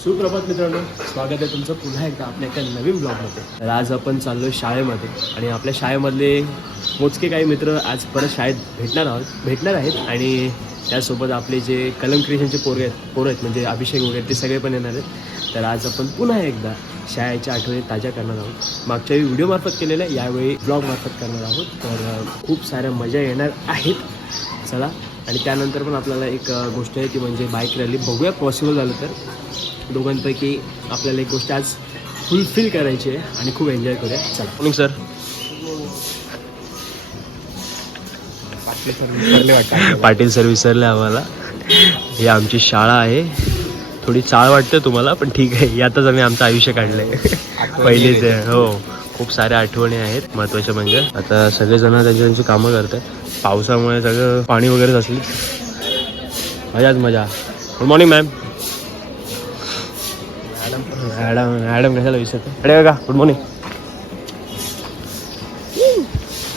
सुप्रभात मित्रांनो स्वागत आहे तुमचं पुन्हा एकदा आपल्या एका नवीन ब्लॉगमध्ये. तर आज आपण चाललो शाळेमध्ये आणि आपल्या शाळेमधले मोजके काही मित्र आज परत शाळेत भेटणार आहोत. भेटणार आहेत आणि त्यासोबत आपले जे कलम क्रिएशनचे पोरं आहेत पोरं आहेत म्हणजे अभिषेक वगैरे ते सगळे पण येणार आहेत. तर आज आपण पुन्हा एकदा शाळेच्या आठवणी ताज्या करणार आहोत. मागच्या वेळी व्हिडिओमार्फत केलेल्या यावेळी ब्लॉगमार्फत करणार आहोत. तर खूप साऱ्या मजा येणार आहेत. चला. आणि त्यानंतर पण आपल्याला एक गोष्ट आहे ती म्हणजे बाईक रॅली बघूया पॉसिबल झालं तर. दोघांपैकी आपल्याला एक गोष्ट आज फुलफिल करायची आहे आणि खूप एन्जॉय करूया. चला. Morning sir. पाटील सर विसरले आम्हाला. ही आमची शाळा आहे. थोडी चाळ वाटते तुम्हाला पण ठीक आहे. यातच आम्ही आमचं आयुष्य काढलंय. पहिले ते हो खूप साऱ्या आठवणी आहेत महत्त्वाच्या म्हणजे. आता सगळेजण त्यांची त्यांची कामं करतात. पावसामुळे सगळं पाणी वगैरे असली. मजाच मजा. Good morning ma'am madam madam कशाला विसरते? अरे का गुड मॉर्निंग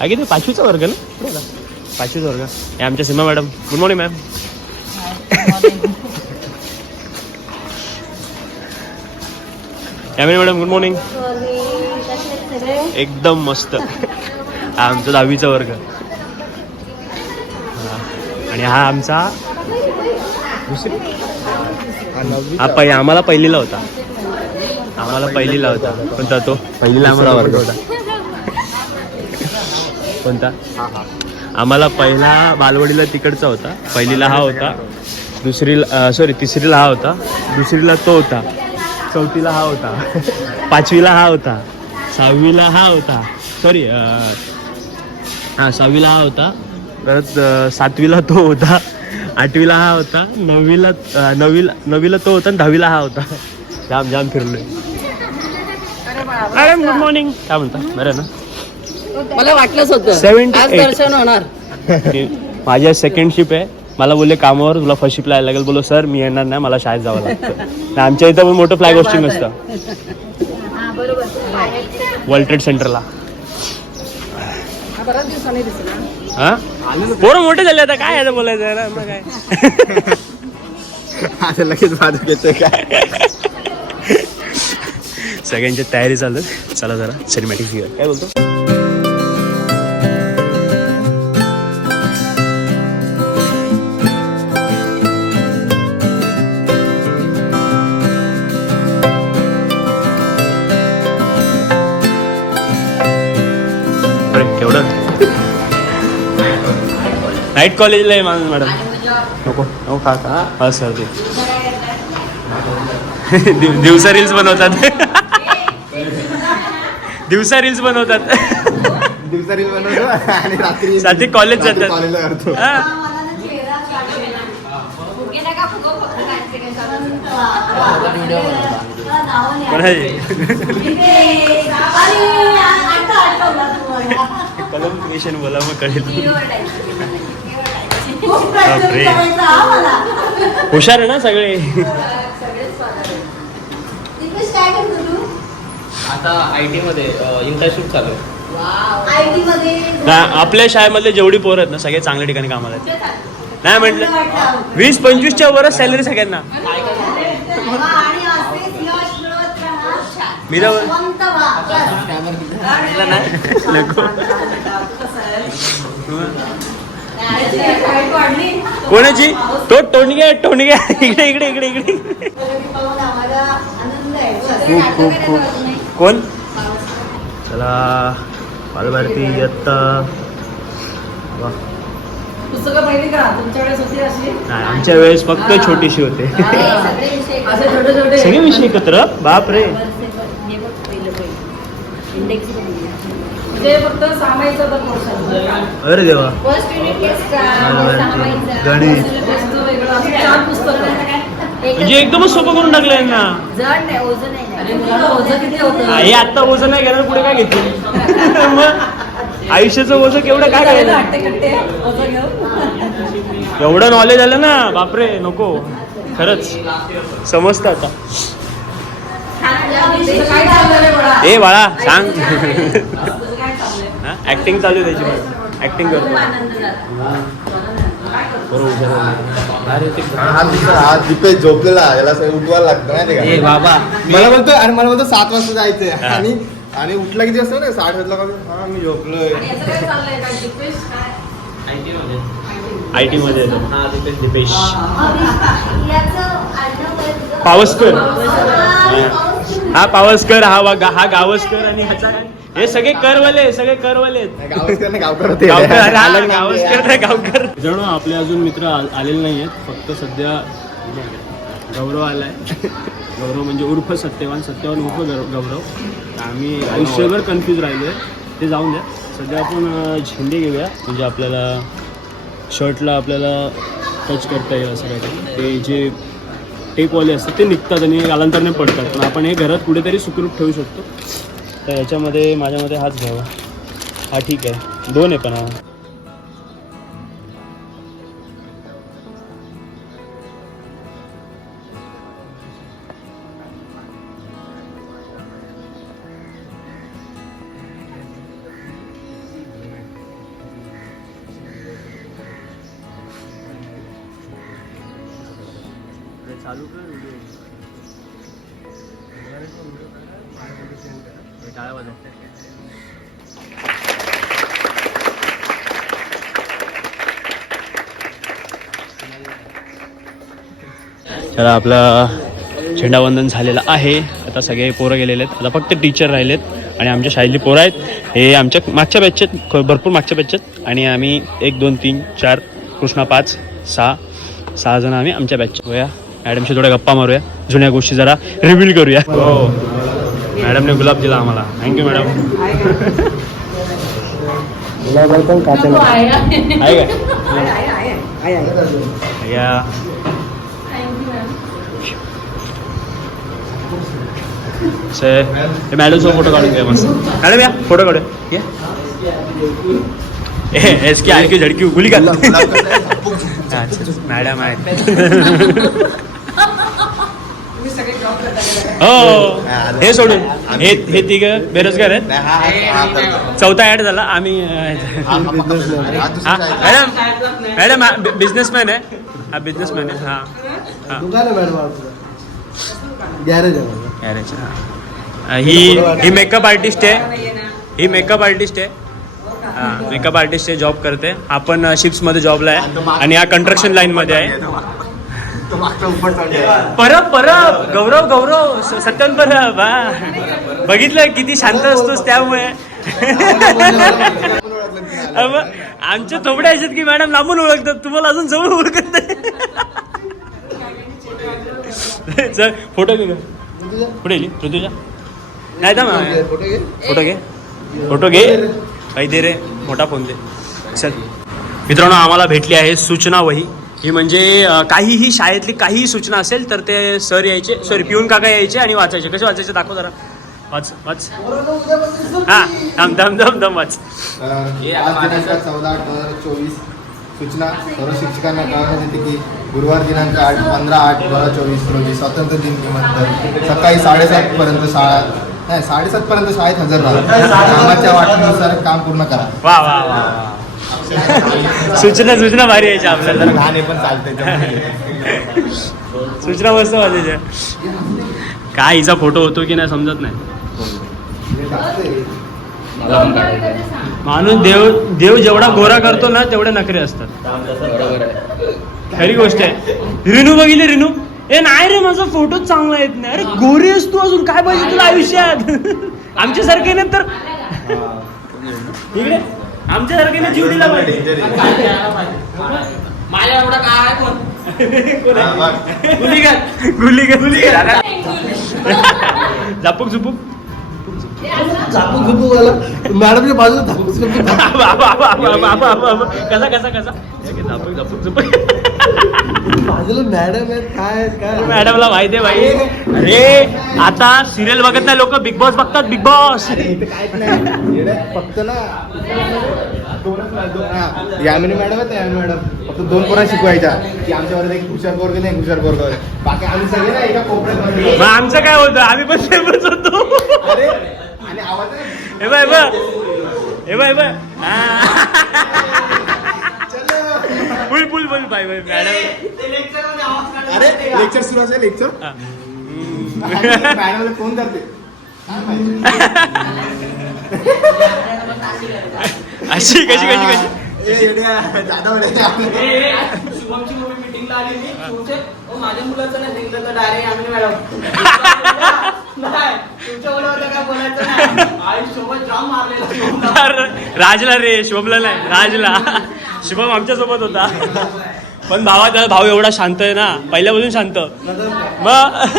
आहे ते पाचवीचा वर्ग ना? पाचवीचा वर्ग. हे आमच्या Seema madam. Good morning ma'am Yamini madam good morning एकदम मस्त. हा आमचा दहावीचा वर्ग. आणि हा आमचा हा पहि आम्हाला पहिलीला होता. आम्हाला पहिलीला होता. कोणता तो? पहिलीला आम्हाला वर्ग. होता. कोणता? आम्हाला पहिला बालवडीला तिकडचा होता. पहिलीला हा होता. दुसरीला सॉरी तिसरीला हा होता. दुसरीला तो होता. चौथीला हा होता. पाचवीला हा होता. सहावीला हा होता. सॉरी हां सहावीला हा होता. परत सातवीला तो होता. आठवीला हा होता नववीला नववीला नववीला तो होता आणि दहावीला हा होता. जाम जाम फिरलोय. Madam good morning. काय म्हणता? बरं ना? मला वाटलंच होतं. 78. आज दर्शन होणार. माझ्या सेकंड शिप आहे. मला बोलले कामावर तुला फर्स्ट शिपला यायला लागेल. बोलो सर मी येणार नाही. मला शाळेत जावं लागतं. आणि आमच्या इथं पण मोठं फ्लॅग होस्टिंग असतं. वर्ल्ड ट्रेड सेंटरला हा? पोरं मोठे झाले आता काय आता बोलायचं? ना मग काय? आता लगेच बाजू घेतोय काय? सगळ्यांची तयारी चालू. चला जरा सिनेमॅटिक घेऊया काय बोलतो? नाईट कॉलेजला आहे माझं मॅडम नको. नको खा खा. हा सर ते दिवसा रील्स बनवतात. दिवसा रील्स बनवतात. दिवसा रील बनवतो आणि रात्री साथी कॉलेज रात्री जातात. कॉलेजला करतो. कलम क्रिएशन बोला मग कळेल. बापरे. हुशार आहे ना सगळे? आता आय टी मध्ये इंटर्नशिप चालू आहे. ना आपल्या शाळेमधले जेवढी पोरं आहेत ना सगळे चांगल्या ठिकाणी कामाला आहेत. नाही म्हटलं वीस पंचवीसच्या वरच सॅलरी सगळ्यांना. मी तर नको. कोणाची? तो टोणगे टोणगे. इकडे इकडे इकडे इकडे. खूप खूप खूप. कोण? चला बालभारती इयत्ता. वा. पुस्तकं पहिली का? तुमच्या वेळेस होती अशी? नाही आमच्या वेळेस फक्त छोटीशी होते. असे छोटे छोटे. सगळे विषय एकत्र. बाप रे. म्हणजे फक्त अरे देवा. गणित. वेगळं असं चार पुस्तकं. म्हणजे एकदमच सोपं करून टाकलं यांना. अरे मुलांना ओझं किती होतं? हे आता ओझं नाही घेणार पुढे काय घेतील? मग आयुष्याचं ओझं केवढं काय करायचं? एवढं नॉलेज आलं ना बापरे नको. खरंच. समजतं आता. ए बाळा सांग. ऍक्टिंग चालू आहे त्याची ऍक्टिंग करतो. हा हा दीपेश झोपलेला याला सगळं उठवायला लागतं का बाबा मला बोलतो आणि मला बोलतो सात वाजता जायचंय. आणि आणि उठला किती असतो ना साठ वाजला का हा मी झोपलोय. आणि याचं काय चाललंय? का दिपेश काय? आयटी मध्ये. आय टी मध्ये येतो. हा दिपेश पावस पावसकर. हा पावसकर हा वा हा गावस्कर आणि ह्याचा? हे सगळे करवले सगळे करवले. गावकर गावकर गावस्कर. नाही, जणू आपले अजून मित्र आ- आलेले नाही आहेत फक्त सध्या गौरव आलाय. गौरव म्हणजे उर्फ सत्यवान सत्यवान उर्फ गौ- गौरव. आम्ही आयुष्यभर कन्फ्यूज राहिलोय. ते जाऊन द्या. सध्या आपण अं, झेंडे घेऊया. म्हणजे आपल्याला शर्टला आपल्याला टच करता येईल असं काहीतरी. ते जे टेकवाले असतात ते निघतात आणि कालांतरने पडतात. पण आपण हे घरात कुठेतरी सुखरूप ठेवू शकतो. तर याच्यामध्ये माझ्यामध्ये हाच घ्यावा हा ठीक आहे. दोन आहे पण हा. चालू कर व्हिडिओ काय तर आपला झेंडावंदन झालेलं आहे. आता सगळे पोरं गेलेले आहेत. आता फक्त टीचर राहिलेत आणि आमच्या शाळेतली पोरं आहेत. हे आमच्या मागच्या बॅचेत भरपूर मागच्या बॅचेत आहेत. आणि आम्ही एक दोन तीन चार कृष्णा पाच सहा सहा जण आम्ही आमच्या बॅचचे होया मॅडमशी थोड्या गप्पा मारूया. जुन्या गोष्टी जरा रिव्हील करूया. हो. मॅडमने गुलाब दिला आम्हाला. Thank you madam. नको, आहे ना. आहे काय या. से हे मॅडम सोबत फ़ोटो काढून घ्या मस्त मॅडम या. फ़ोटो काढू ए एस की झडकी गुली का? मॅडम आहेत हो. हे सोडून. हे हे तिघ बेरोजगार आहेत. चौथा ऍड झाला. आम्ही हा- हा. हा हा. मॅडम मॅडम हा बिझनेसमॅन आहे. हा बिझनेसमॅन आहे. हा हा. गॅरेज आहे. माझं गॅरेज हा. ही ही मेकअप आर्टिस्ट आहे. ही मेकअप आर्टिस्ट आहे. हा मेकअप आर्टिस्ट आहे जॉब करते. आपण शिप्समध्ये जॉबला आहे. आणि हा कंस्ट्रक्शन लाईनमध्ये आहे. परब परब. गौरव गौरव. स- सत्यन परब. हा. बघितलं किती शांत असतोस त्यामुळे. आमच्या थोबड्या आहेत की मॅडम लांबून ओळखतात. तुम्हाला अजून जवळ ओळखत नाही. चल फोटो घे पुढे कुठे गेली? ऋतुजा नाही तर मग फोटो घे फोटो घे. फोटो घे. काही दे रे. मोठा फोन दे. चल. मित्रांनो आम्हाला भेटली आहे सूचना वही. ही म्हणजे काहीही शाळेतली काहीही सूचना असेल तर ते सर यायचे सॉरी पिऊन काका यायचे आणि वाचायचे. कसे वाचायचे दाखव जरा. वाच वाच. हा दम दम दम दम वाच. चौदा आठ दोन चोवीस सूचना सर्व शिक्षकांना कळवण्यात येते की गुरुवार दिनांक आठ पंधरा आठ दोन हजार चोवीस रोजी स्वातंत्र्य दिन निमित्त सकाळी साडेसात पर्यंत शाळा नाही साडेसात पर्यंत शाळेत हजर राहा. कामाच्या वाटणीनुसार काम पूर्ण करा. वा वा वा. सूचना सूचना भारी यायच्या आपल्याला. लहान आहे पण चालते सूचना मस्त वाचायच्या काय हिचा फोटो होतो की नाही समजत नाही. माणूस देव देव जेवढा गोरा करतो ना तेवढे नखरे असतात. खरी गोष्ट आहे. रिनू बघितली रिनू? ए नाही रे माझा फोटोच चांगला येत नाही. अरे गोरी आहेस तू अजून. काय पाहिजे तुला आयुष्यात? आमच्यासारखे ना तर इकडे. आमच्यासारखे जीव दिला पाहिजे. माझ्या एवढा काय आहे कोण? गुली का गुली का गुली. का झापूक. झुपूक झापूक झुपूक आला मॅडमच्या बाजूला झापूक झुपूक. बाबा, बाबा, बाबा, बाबा, बाबा. कसा कसा कसा? झापूक झुपूक झुपूक. बाजूला मॅडम आहेत काय. मॅडमला माहिती आहे भाई अरे आता सिरियल बघत नाही लोक बिग बॉस बघतात बिग बॉस काहीच नाही. येडे, फक्त ना दोनच ना- दोन- हा, यामिनी मॅडम आहेत ना यामिनी मॅडम फक्त दोन पोरं शिकवायच्या. की आमच्या वर्गात एक हुशार वर्ग नाही हुशार आहे. बाकी आम्ही सगळे ना एका कोपऱ्यात बसलेलो. मग आमचं काय होतं आम्ही पण फेमस होतो. अरे आणि आवाज आहे. हे बाय हे बाय बा पुल पुल बोल बाय बाय मॅडम अरे लेक्चर सुरू असेल लेक्चर हा. मॅडमला फोन करते? अशी कशी कशी कशी? ए, येड्या, दादा म्हणे आपलं. शुभमची मूवी मिटिंगला आलेली तुमचे ओ माझ्या मुलाचं नाही निघलं तर डायरेक्ट आम्ही मॅडम. नाही तुमच्या मुलावर काय बोलायचं नाही. आई सोबत जाम मारलेला. अरे, राजला रे शुभमला नाही राजला. शुभम आमच्यासोबत होता. पण भावा त्याचा भाऊ एवढा शांत आहे ना पहिल्यापासून शांत. मग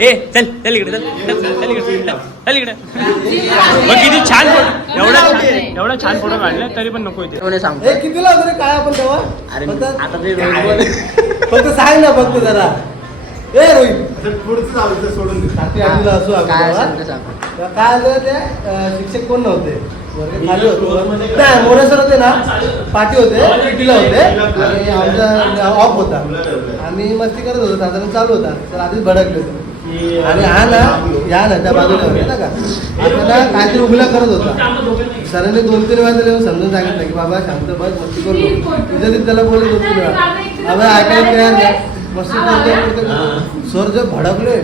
ए चल चल इकडे चल चल चल इकडे चल, इकडे. मग किती छान फोटो एवढा छान एवढा छान फोटो काढला तरी पण नको होतं रे काय आपण तेव्हा? फक्त- आता ते फक्त सांग ना फक्त जरा. ए रोहित. असं पुढचं सोडून काय. सांगते काय ते शिक्षक कोण नव्हते? खाली होते. नाही मोरे सर होते ना पाठी होते पिटीला होते आणि आमचा ऑफ होता. आम्ही मस्ती करत होतो साधारण चालू होता. तर आधीच भडकले होते. आणि हा ना या ना त्या बाजूला होते ना का? आता ना काहीतरी उघडा करत होता. सरांनी दोन तीन वेळा येऊन समजून सांगितलं की बाबा शांत बस मस्ती करू नको. तुझ्या तिथे त्याला बोलले दोन तीन वेळा. अबे ऐकायला तयार नाही. मस्ती करतोय. सर जे भडकले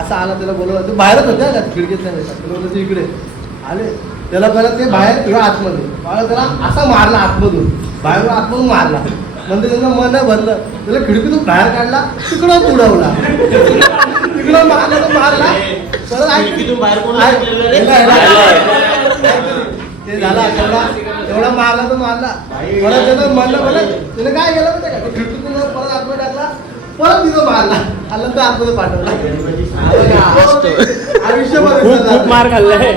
असा आला त्याला बोलवला. तो बाहेरच होता का खिडकीत नाही इकडे आले. त्याला परत ते बाहेर किंवा आतमध्ये. बाळा त्याला असा मारला आतमधून. बाहेर आतमधून मारला. म्हणजे त्याचं मन भरलं. त्याला खिडकीतून बाहेर काढला तिकडं उडवला तिकडं मारला तो मारला. परत ते झाला तेवढा तेवढा मारला तो मारला. परत त्यानं म्हणलं मला त्याने काय केलं माहिती आहे का? ते खिडकीतून परत आतमध्ये टाकला. परत तिथं मारला. आला तो आतमध्ये पाठवला. आयुष्यभर खूप. मार खाल्लाय.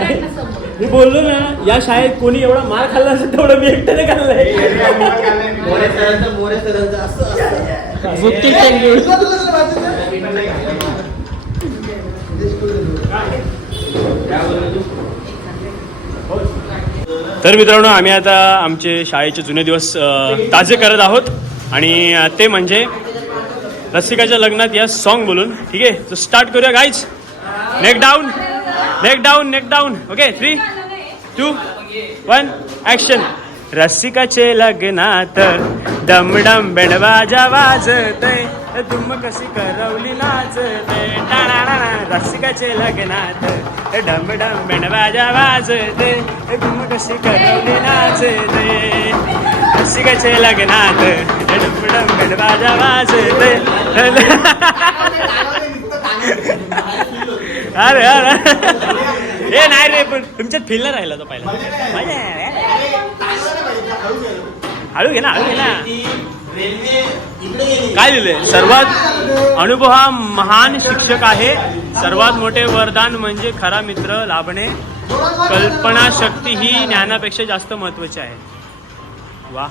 मी बोललो ना या शाळेत कोणी एवढा मार खाल्ला असेल तेवढं मी एकट्याने खाल्लाय मोरे सरांचं मोरे सरांचं असं असतं. बुद्धी टेंगूळ. तुला तुला तुला माहिती आहे? तर मित्रांनो आम्ही आता आमचे शाळेचे जुने दिवस ताजे करत आहोत आणि ते म्हणजे रसिकाच्या लग्नात या सॉन्ग बोलून ठीक आहे तर स्टार्ट करूया guys neck down neck down neck down okay three two one action रसिकाचे लग्नात डमडम बेडबाजा वाजते तुम कशी करवली नाचते. टाणाणा रसिकाचे लग्नात डमडम बेडबाजा वाजते तुम कशी करवली नाचते. रसिकाचे लग्नात डमडम बेडबाजा वाजते. अरे अरे. ए नाही रे पण तुमच्यात फिरला राहिला तो पहिला. हळू घे ना हळू घे ना. काय लिहिलंय? सर्वात अनुभव हा महान शिक्षक आहे. सर्वात मोठे वरदान म्हणजे खरा मित्र लाभणे. कल्पना शक्ती ही ज्ञानापेक्षा जास्त महत्वाची आहे. वा.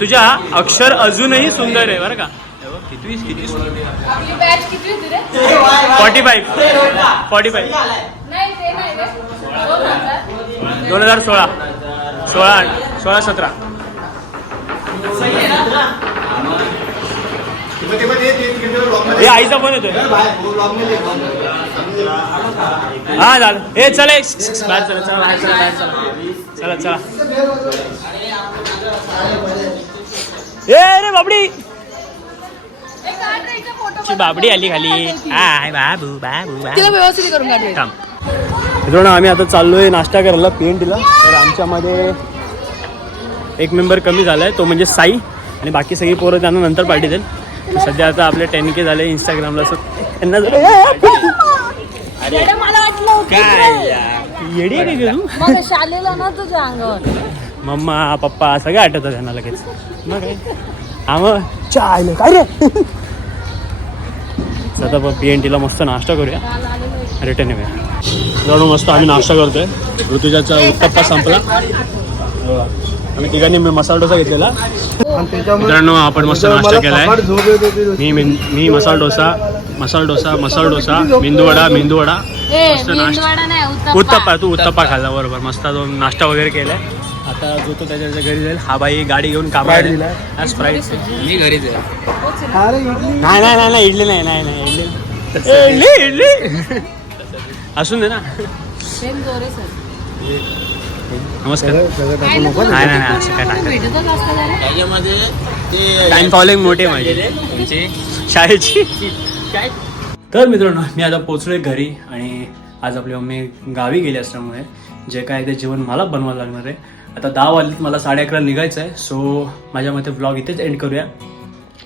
तुझ्या अक्षर अजूनही सुंदर आहे बरं का? बघ, किती किती आपली बॅच किती होती रे? फॉर्टी फाईव्ह फॉर्टी फाईव्ह नाही ते नाही रे. दोन हजार. दोन हजार सोळा. सोळा सोळा सतरा. हे आईचा फोन येतोय. हो. हा झालं. हे चला एक. बाहेर चला चला बाहेर चला बाहेर चला. चला चला. ए रे बाबडी. रे इथं photo ची बाबडी आली खाली. हाय बाबू बाबू तिला बाबू व्यवस्थित करून काढ. थांब. मित्रांनो आम्ही आता चाललोय नाश्ता करायला पी एन टीला तर आमच्यामध्ये एक मेंबर कमी झालाय तो म्हणजे साई. आणि बाकी सगळी पोरं त्यांना नंतर पार्टी देईल. सध्या आता आपले टेन के झाले इंस्टाग्रामला असं त्यांना मॅडम, मला वाटलं होतं काय येडी आहे का तू? मग शालेला ना तुझ्या अंगावर. मम्मा पप्पा सगळं आठवतं त्यांना लगेच. मग हा मग? चाय काय रे? आता पण पी एन टीला मस्त नाश्ता करूया. रिटर्न येऊया. जाऊन मस्त आम्ही नाश्ता करतोय. ऋतुजाचा उत्तप्पा संपला. आम्ही तिघांनी मी मसाला डोसा घेतलेला. मित्रांनो आपण मस्त नाश्ता केलाय. मी मिन- मी मसाला डोसा मसाला डोसा मसाला डोसा मेंदूवडा मेंदूवडा. ए मस्त नाश्ता. उत्तप्पा तू उत्तप्पा खाल्ला बरोबर. मस्त तो नाश्ता वगैरे केलाय. आता जो तो त्याच्या त्याच्या घरी जाईल हा बाई गाडी घेऊन कामाला Sprite दिलाय. हा स्प्राईट मी घरीच आहे. अरे इडली. नाही नाही नाही नाही इडली नाही नाही नाही इडली. ए, इडली इडली. असून दे ना. सेम जोरे सर. नमस्कार. सगळं सगळं टाकू नको नाही नाही नाही असं काय टाकायचं भेटतच असतं जरा. त्याच्यामध्ये टाइम फॉलोइंग मोठी आहे माझी. शाळेची. काय? तर मित्रांनो मी आता पोचलोय घरी आणि आज आपली मम्मी गावी गेली असल्यामुळे जे काय ते जेवण मला बनवायला लागणार आहे. आता दहा वाजलेत मला साडे अकरा निघायचं आहे सो माझ्या मते ब्लॉग इथेच एंड करूया.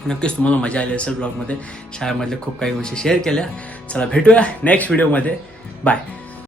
नक्कीच तुम्हाला मजा आली असेल ब्लॉगमध्ये शाळेमधल्या खूप काही गोष्टी शेअर केल्या. चला भेटूया नेक्स्ट व्हिडिओमध्ये बाय